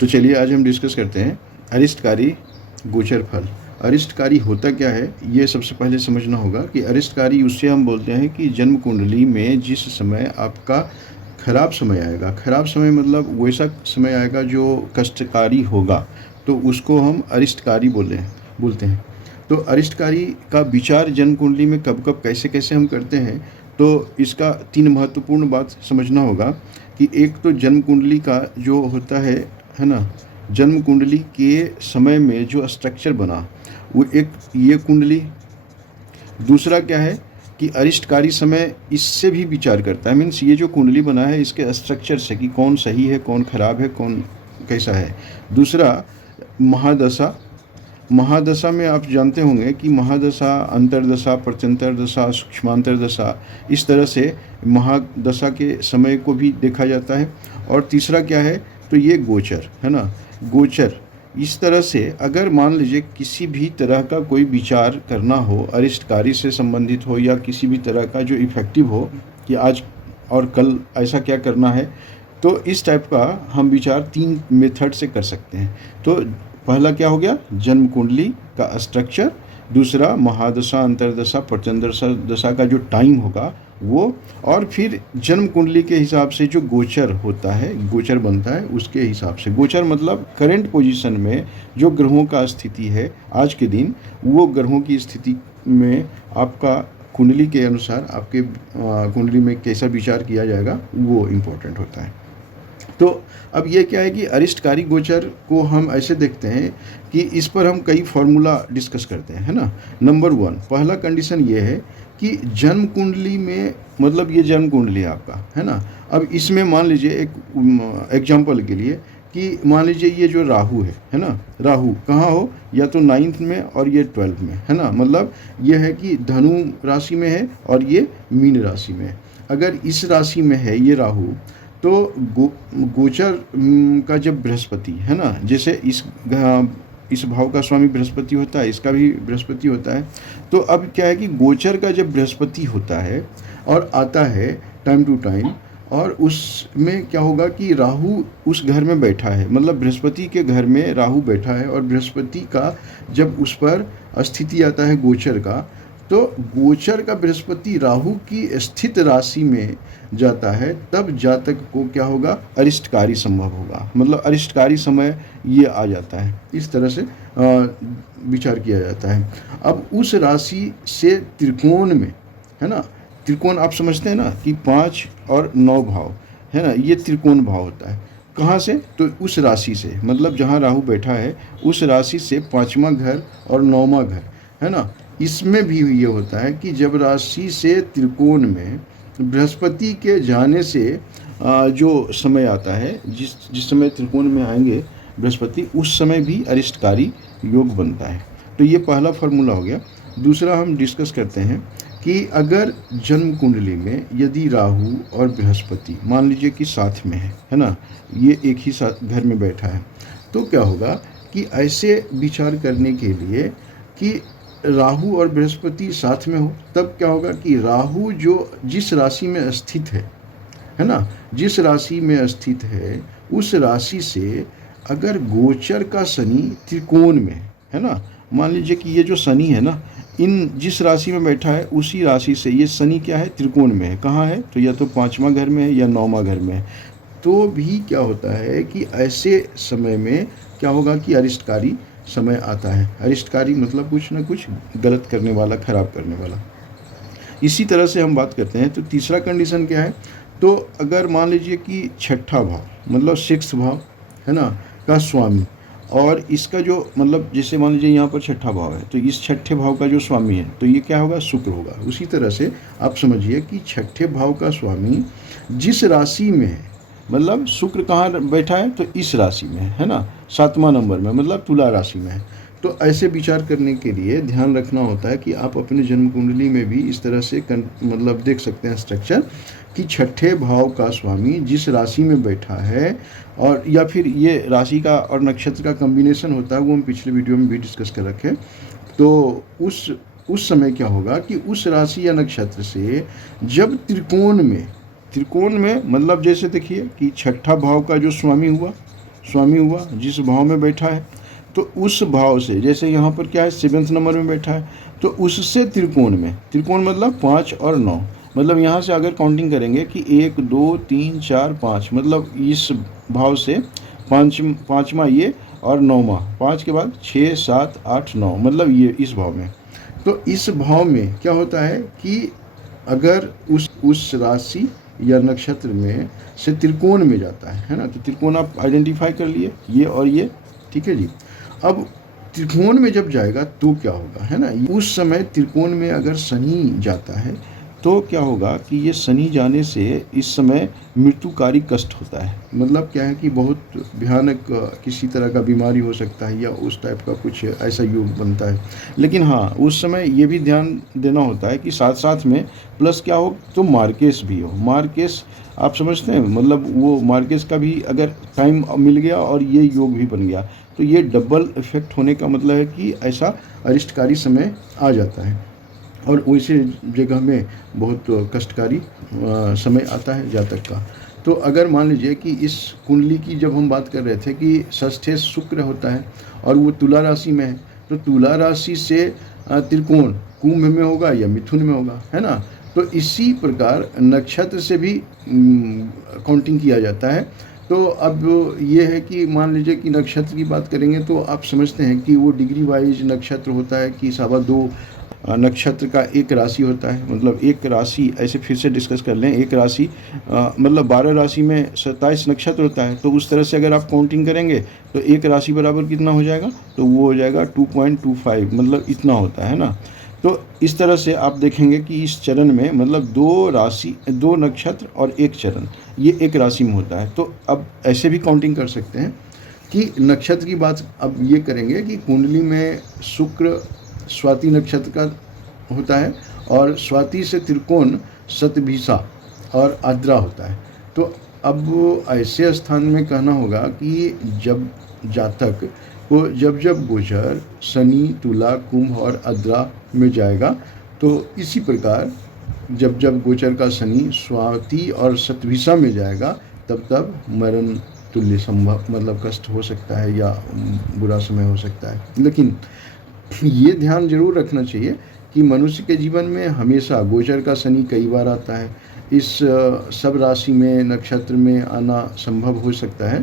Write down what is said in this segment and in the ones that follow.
तो चलिए आज हम डिस्कस करते हैं अरिष्टकारी गोचर फल। अरिष्टकारी होता क्या है, ये सबसे पहले समझना होगा कि अरिष्टकारी उससे हम बोलते हैं कि जन्म कुंडली में जिस समय आपका खराब समय आएगा, खराब समय मतलब वैसा समय आएगा जो कष्टकारी होगा, तो उसको हम अरिष्टकारी बोलते हैं। तो अरिष्टकारी का विचार जन्म कुंडली में कब कब कैसे कैसे हम करते हैं, तो इसका 3 महत्वपूर्ण बात समझना होगा कि एक तो जन्म कुंडली का जो होता है ना, जन्म कुंडली के समय में जो स्ट्रक्चर बना वो एक ये कुंडली। दूसरा क्या है कि अरिष्टकारी समय इससे भी विचार करता है, मीन्स ये जो कुंडली बना है इसके स्ट्रक्चर से कि कौन सही है, कौन खराब है, कौन कैसा है। दूसरा महादशा। महादशा में आप जानते होंगे कि महादशा, अंतरदशा, प्रत्यंतर दशा, सूक्ष्मांतर दशा, इस तरह से महादशा के समय को भी देखा जाता है। और तीसरा क्या है, तो ये गोचर है ना, गोचर। इस तरह से अगर मान लीजिए किसी भी तरह का कोई विचार करना हो, अरिष्टकारी से संबंधित हो या किसी भी तरह का जो इफ़ेक्टिव हो कि आज और कल ऐसा क्या करना है, तो इस टाइप का हम विचार 3 मेथड से कर सकते हैं। तो पहला क्या हो गया, जन्म कुंडली का स्ट्रक्चर। दूसरा महादशा, अंतरदशा, प्रत्यंतर दशा का जो टाइम होगा वो। और फिर जन्म कुंडली के हिसाब से जो गोचर होता है, गोचर बनता है उसके हिसाब से। गोचर मतलब करंट पोजीशन में जो ग्रहों का स्थिति है आज के दिन, वो ग्रहों की स्थिति में आपका कुंडली के अनुसार आपके कुंडली में कैसा विचार किया जाएगा वो इम्पोर्टेंट होता है। तो अब ये क्या है कि अरिष्टकारी गोचर को हम ऐसे देखते हैं कि इस पर हम कई फार्मूला डिस्कस करते हैं, है ना। नंबर 1, पहला कंडीशन ये है कि जन्म कुंडली में, मतलब ये जन्म कुंडली आपका है ना। अब इसमें मान लीजिए एक एग्जांपल के लिए कि मान लीजिए ये जो राहु है ना, राहु कहाँ हो, या तो 9th में और ये 12th में है ना। मतलब ये है कि धनु राशि में है और ये मीन राशि में है। अगर इस राशि में है ये राहु, तो गोचर का जब बृहस्पति है ना, जैसे इस भाव का स्वामी बृहस्पति होता है, इसका भी बृहस्पति होता है। तो अब क्या है कि गोचर का जब बृहस्पति होता है और आता है टाइम टू टाइम, और उसमें क्या होगा कि राहु उस घर में बैठा है, मतलब बृहस्पति के घर में राहु बैठा है, और बृहस्पति का जब उस पर स्थिति आता है गोचर का, तो गोचर का बृहस्पति राहु की स्थित राशि में जाता है, तब जातक को क्या होगा, अरिष्टकारी संभव होगा, मतलब अरिष्टकारी समय ये आ जाता है। इस तरह से विचार किया जाता है। अब उस राशि से त्रिकोण में, है ना, त्रिकोण आप समझते हैं ना कि 5 और 9 भाव है ना, ये त्रिकोण भाव होता है। कहाँ से, तो उस राशि से, मतलब जहाँ राहु बैठा है उस राशि से 5वां घर और 9वां घर है ना। इसमें भी ये होता है कि जब राशि से त्रिकोण में बृहस्पति के जाने से जो समय आता है, जिस समय त्रिकोण में आएंगे बृहस्पति, उस समय भी अरिष्टकारी योग बनता है। तो ये पहला फार्मूला हो गया। दूसरा हम डिस्कस करते हैं कि अगर जन्म कुंडली में यदि राहु और बृहस्पति मान लीजिए कि साथ में है ना, ये एक ही साथ घर में बैठा है, तो क्या होगा कि ऐसे विचार करने के लिए कि राहु और बृहस्पति साथ में हो, तब क्या होगा कि राहु जो जिस राशि में स्थित है ना, जिस राशि में स्थित है उस राशि से अगर गोचर का शनि त्रिकोण में है ना, मान लीजिए कि ये जो शनि है ना, इन जिस राशि में बैठा है उसी राशि से ये शनि क्या है, त्रिकोण में है। कहाँ है, तो या तो 5वां घर में है या 9वां घर में है। तो भी क्या होता है कि ऐसे समय में क्या होगा कि अरिष्टकारी समय आता है। अरिष्टकारी मतलब कुछ ना कुछ गलत करने वाला, खराब करने वाला। इसी तरह से हम बात करते हैं। तो तीसरा कंडीशन क्या है, तो अगर मान लीजिए कि 6ठा भाव मतलब 6th भाव है ना का स्वामी, और इसका जो मतलब जैसे मान लीजिए यहाँ पर 6ठा भाव है, तो इस 6ठे भाव का जो स्वामी है तो ये क्या होगा, शुक्र होगा। उसी तरह से आप समझिए कि 6ठे भाव का स्वामी जिस राशि में है, मतलब शुक्र कहाँ बैठा है, तो इस राशि में है ना, 7वां नंबर में, मतलब तुला राशि में है। तो ऐसे विचार करने के लिए ध्यान रखना होता है कि आप अपने जन्म कुंडली में भी इस तरह से मतलब देख सकते हैं स्ट्रक्चर कि 6ठे भाव का स्वामी जिस राशि में बैठा है, और या फिर ये राशि का और नक्षत्र का कॉम्बिनेशन होता है, वो हम पिछले वीडियो में भी डिस्कस कर रखे। तो उस समय क्या होगा कि उस राशि या नक्षत्र से जब त्रिकोण में मतलब जैसे देखिए कि 6ठा भाव का जो स्वामी हुआ, स्वामी हुआ, जिस भाव में बैठा है, तो उस भाव से, जैसे यहाँ पर क्या है 7वें नंबर में बैठा है, तो उससे त्रिकोण में, त्रिकोण मतलब 5 और 9, मतलब यहाँ से अगर काउंटिंग करेंगे कि 1 2 3 4 5, मतलब इस भाव से पाँचवा ये और 9वां, 5 के बाद 6 7 8 9, मतलब ये इस भाव में। तो इस भाव में क्या होता है कि अगर उस राशि या नक्षत्र में से त्रिकोण में जाता है ना, तो त्रिकोण आप आइडेंटिफाई कर लिए, ये और ये, ठीक है जी। अब त्रिकोण में जब जाएगा तो क्या होगा, है ना, उस समय त्रिकोण में अगर शनि जाता है तो क्या होगा कि ये शनि जाने से इस समय मृत्युकारी कष्ट होता है। मतलब क्या है कि बहुत भयानक किसी तरह का बीमारी हो सकता है या उस टाइप का कुछ ऐसा योग बनता है। लेकिन हाँ, उस समय ये भी ध्यान देना होता है कि साथ साथ में प्लस क्या हो तो मार्केस भी हो। मार्केस आप समझते हैं, मतलब वो मार्केस का भी अगर टाइम मिल गया और ये योग भी बन गया तो ये डबल इफेक्ट होने का मतलब है कि ऐसा अरिष्टकारी समय आ जाता है और वैसे जगह में बहुत कष्टकारी समय आता है जातक का। तो अगर मान लीजिए कि इस कुंडली की जब हम बात कर रहे थे कि षष्ठे शुक्र होता है और वो तुला राशि में है, तो तुला राशि से त्रिकोण कुंभ में होगा या मिथुन में होगा, है ना। तो इसी प्रकार नक्षत्र से भी काउंटिंग किया जाता है। तो अब ये है कि मान लीजिए कि नक्षत्र की बात करेंगे तो आप समझते हैं कि वो डिग्री वाइज नक्षत्र होता है कि 2.25 नक्षत्र का एक राशि होता है। मतलब एक राशि, ऐसे फिर से डिस्कस कर लें, एक राशि मतलब 12 राशि में 27 नक्षत्र होता है। तो उस तरह से अगर आप काउंटिंग करेंगे तो एक राशि बराबर कितना हो जाएगा, तो वो हो जाएगा 2.25, मतलब इतना होता है ना। तो इस तरह से आप देखेंगे कि इस चरण में मतलब 2 नक्षत्र और एक चरण, ये एक राशि में होता है। तो अब ऐसे भी काउंटिंग कर सकते हैं कि नक्षत्र की बात अब ये करेंगे कि कुंडली में शुक्र स्वाति नक्षत्र का होता है और स्वाति से त्रिकोण शतभिषा और आद्रा होता है। तो अब ऐसे स्थान में कहना होगा कि जब जातक को जब गोचर शनि तुला कुंभ और आद्रा में जाएगा, तो इसी प्रकार जब गोचर का शनि स्वाति और शतभिषा में जाएगा तब मरण तुल्य संभव, मतलब कष्ट हो सकता है या बुरा समय हो सकता है। लेकिन ये ध्यान जरूर रखना चाहिए कि मनुष्य के जीवन में हमेशा गोचर का शनि कई बार आता है। इस सब राशि में नक्षत्र में आना संभव हो सकता है,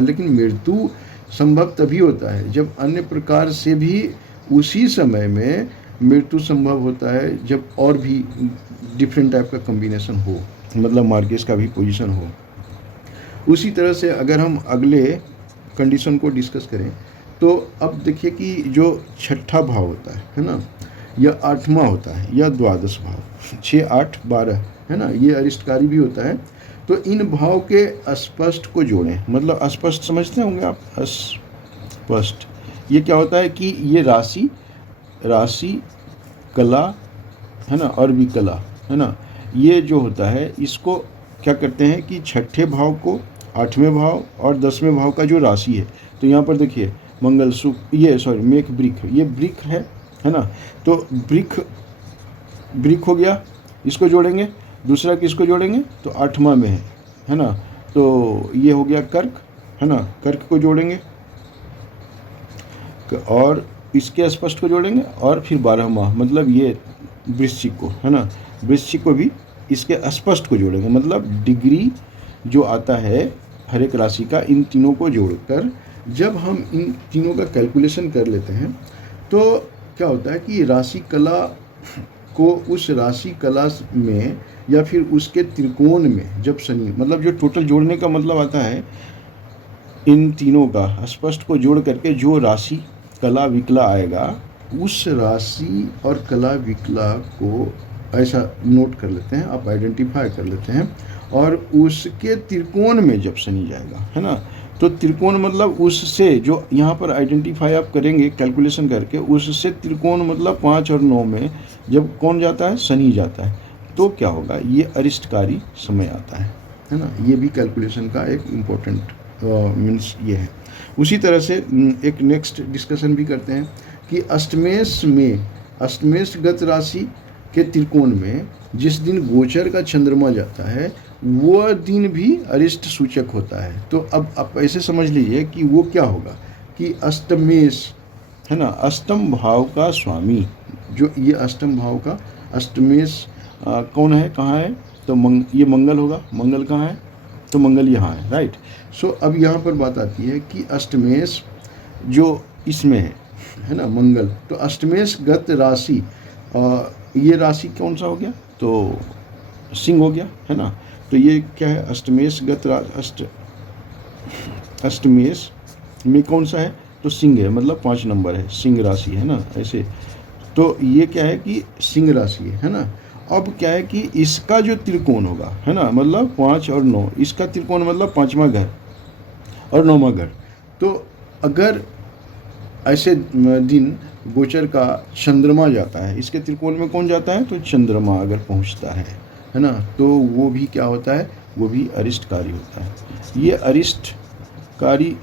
लेकिन मृत्यु संभव तभी होता है जब अन्य प्रकार से भी उसी समय में मृत्यु संभव होता है, जब और भी डिफरेंट टाइप का कॉम्बिनेशन हो, मतलब मार्केस का भी पोजीशन हो। उसी तरह से अगर हम अगले कंडीशन को डिस्कस करें तो अब देखिए कि जो छठा भाव होता है ना, या 8वां होता है या द्वादश भाव, 6 8 12 है ना, ये अरिष्टकारी भी होता है। तो इन भाव के अस्पष्ट को जोड़ें, मतलब अस्पष्ट समझते होंगे आप, अस्पष्ट ये क्या होता है कि ये राशि कला है ना और विकला है ना, ये जो होता है इसको क्या करते हैं कि छठे भाव को 8वें भाव और 10वें भाव का जो राशि है, तो यहाँ पर देखिए मंगल शुक्र, ये सॉरी मेक ब्रिक, ये ब्रिक है ना। तो ब्रिक हो गया, इसको जोड़ेंगे, दूसरा किसको जोड़ेंगे तो 8वां में है ना, तो ये हो गया कर्क है ना, कर्क को जोड़ेंगे और इसके स्पष्ट को जोड़ेंगे और फिर 12वां मतलब ये वृश्चिक को है ना, वृश्चिक को भी इसके स्पष्ट को जोड़ेंगे। मतलब डिग्री जो आता है हर एक राशि का, इन तीनों को जोड़कर जब हम इन तीनों का कैलकुलेशन कर लेते हैं तो क्या होता है कि राशि कला को उस राशि कला में या फिर उसके त्रिकोण में जब शनि, मतलब जो टोटल जोड़ने का मतलब आता है इन तीनों का स्पष्ट को जोड़ करके जो राशि कला विकला आएगा, उस राशि और कला विकला को ऐसा नोट कर लेते हैं, आप आइडेंटिफाई कर लेते हैं, और उसके त्रिकोण में जब शनि जाएगा है ना, तो त्रिकोण मतलब उससे जो यहाँ पर आइडेंटिफाई आप करेंगे कैलकुलेशन करके, उससे त्रिकोण मतलब 5 और 9 में जब कौन जाता है, शनि जाता है, तो क्या होगा, ये अरिष्टकारी समय आता है ना। ये भी कैलकुलेशन का एक इम्पोर्टेंट मीन्स ये है। उसी तरह से एक नेक्स्ट डिस्कशन भी करते हैं कि अष्टमेश गत राशि के त्रिकोण में जिस दिन गोचर का चंद्रमा जाता है वो दिन भी अरिष्ट सूचक होता है। तो अब आप ऐसे समझ लीजिए कि वो क्या होगा कि अष्टमेश है ना, अष्टम भाव का स्वामी, जो ये अष्टम भाव का अष्टमेश कौन है, कहाँ है, तो ये मंगल होगा। मंगल कहाँ है, तो मंगल यहाँ है, राइट। सो अब यहाँ पर बात आती है कि अष्टमेश जो इसमें है ना मंगल, तो अष्टमेश गत राशि, ये राशि कौन सा हो गया, तो सिंह हो गया, है ना। तो ये क्या है, अष्टमेश गत अष्टमेश में कौन सा है, तो सिंह है, मतलब 5 नंबर है, सिंह राशि है ना ऐसे। तो ये क्या है कि सिंह राशि है ना। अब क्या है कि इसका जो त्रिकोण होगा, है ना, मतलब 5 और 9, इसका त्रिकोण मतलब 5वां घर और 9वां घर। तो अगर ऐसे दिन गोचर का चंद्रमा जाता है, इसके त्रिकोण में कौन जाता है, तो चंद्रमा अगर पहुंचता है ना, तो वो भी क्या होता है, वो भी अरिष्टकारी होता है। ये अरिष्टकारी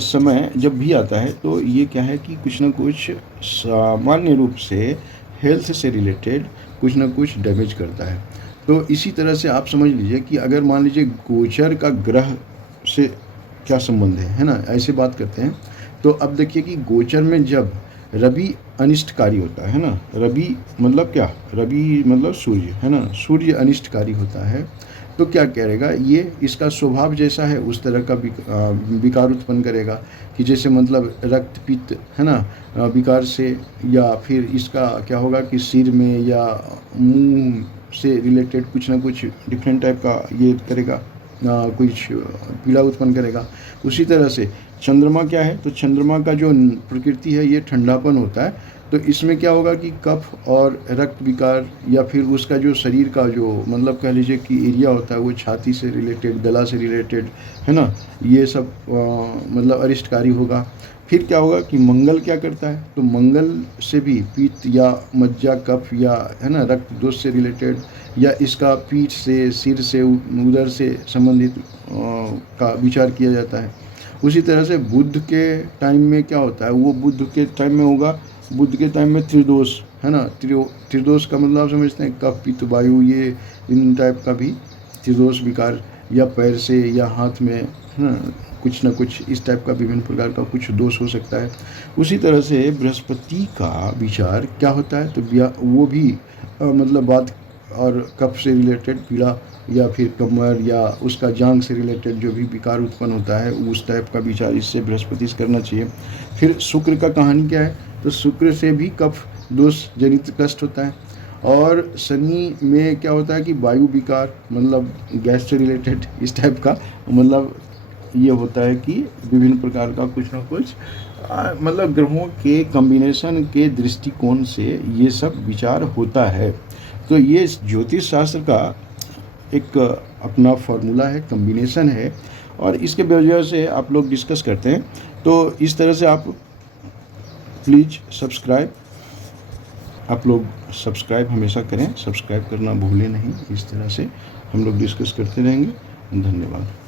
समय जब भी आता है तो ये क्या है कि कुछ ना कुछ सामान्य रूप से हेल्थ से रिलेटेड कुछ ना कुछ डैमेज करता है। तो इसी तरह से आप समझ लीजिए कि अगर मान लीजिए गोचर का ग्रह से क्या संबंध है ना, ऐसे बात करते हैं। तो अब देखिए कि गोचर में जब रवि अनिष्टकारी होता है ना, रवि मतलब क्या, रवि मतलब सूर्य, है ना, सूर्य अनिष्टकारी होता है, तो क्या करेगा, ये इसका स्वभाव जैसा है उस तरह का विकार उत्पन्न करेगा कि जैसे मतलब रक्त पित्त है ना, विकार से, या फिर इसका क्या होगा कि सिर में या मुंह से रिलेटेड कुछ ना कुछ डिफरेंट टाइप का ये करेगा, कुछ पीड़ा उत्पन्न करेगा। उसी तरह से चंद्रमा क्या है, तो चंद्रमा का जो प्रकृति है ये ठंडापन होता है। तो इसमें क्या होगा कि कफ और रक्त विकार, या फिर उसका जो शरीर का जो मतलब कह लीजिए कि एरिया होता है वो छाती से रिलेटेड, गला से रिलेटेड, है ना, ये सब मतलब अरिष्टकारी होगा। फिर क्या होगा कि मंगल क्या करता है, तो मंगल से भी पित्त या मज्जा कफ या है ना रक्त दोष से रिलेटेड, या इसका पीठ से, सिर से, उदर से संबंधित का विचार किया जाता है। उसी तरह से बुध के टाइम में क्या होता है, वो बुध के टाइम में होगा, बुध के टाइम में त्रिदोष, है ना, त्रिदोष का मतलब आप समझते हैं कफ पित्त वायु, ये इन टाइप का भी त्रिदोष विकार, या पैर से या हाथ में, है ना, कुछ ना कुछ इस टाइप का विभिन्न प्रकार का कुछ दोष हो सकता है। उसी तरह से बृहस्पति का विचार क्या होता है, तो वो भी मतलब बात और कफ से रिलेटेड पीड़ा, या फिर कमर या उसका जांग से रिलेटेड जो भी विकार उत्पन्न होता है उस टाइप का विचार इससे बृहस्पति से करना चाहिए। फिर शुक्र का कहानी क्या है, तो शुक्र से भी कफ दोष जनित कष्ट होता है। और शनि में क्या होता है कि वायु विकार, मतलब गैस से रिलेटेड इस टाइप का, मतलब ये होता है कि विभिन्न प्रकार का कुछ ना कुछ मतलब ग्रहों के कॉम्बिनेशन के दृष्टिकोण से ये सब विचार होता है। तो ये ज्योतिष शास्त्र का एक अपना फॉर्मूला है, कॉम्बिनेशन है, और इसके वजह से आप लोग डिस्कस करते हैं। तो इस तरह से आप प्लीज़ सब्सक्राइब, आप लोग सब्सक्राइब हमेशा करें, सब्सक्राइब करना भूलें नहीं। इस तरह से हम लोग डिस्कस करते रहेंगे। धन्यवाद।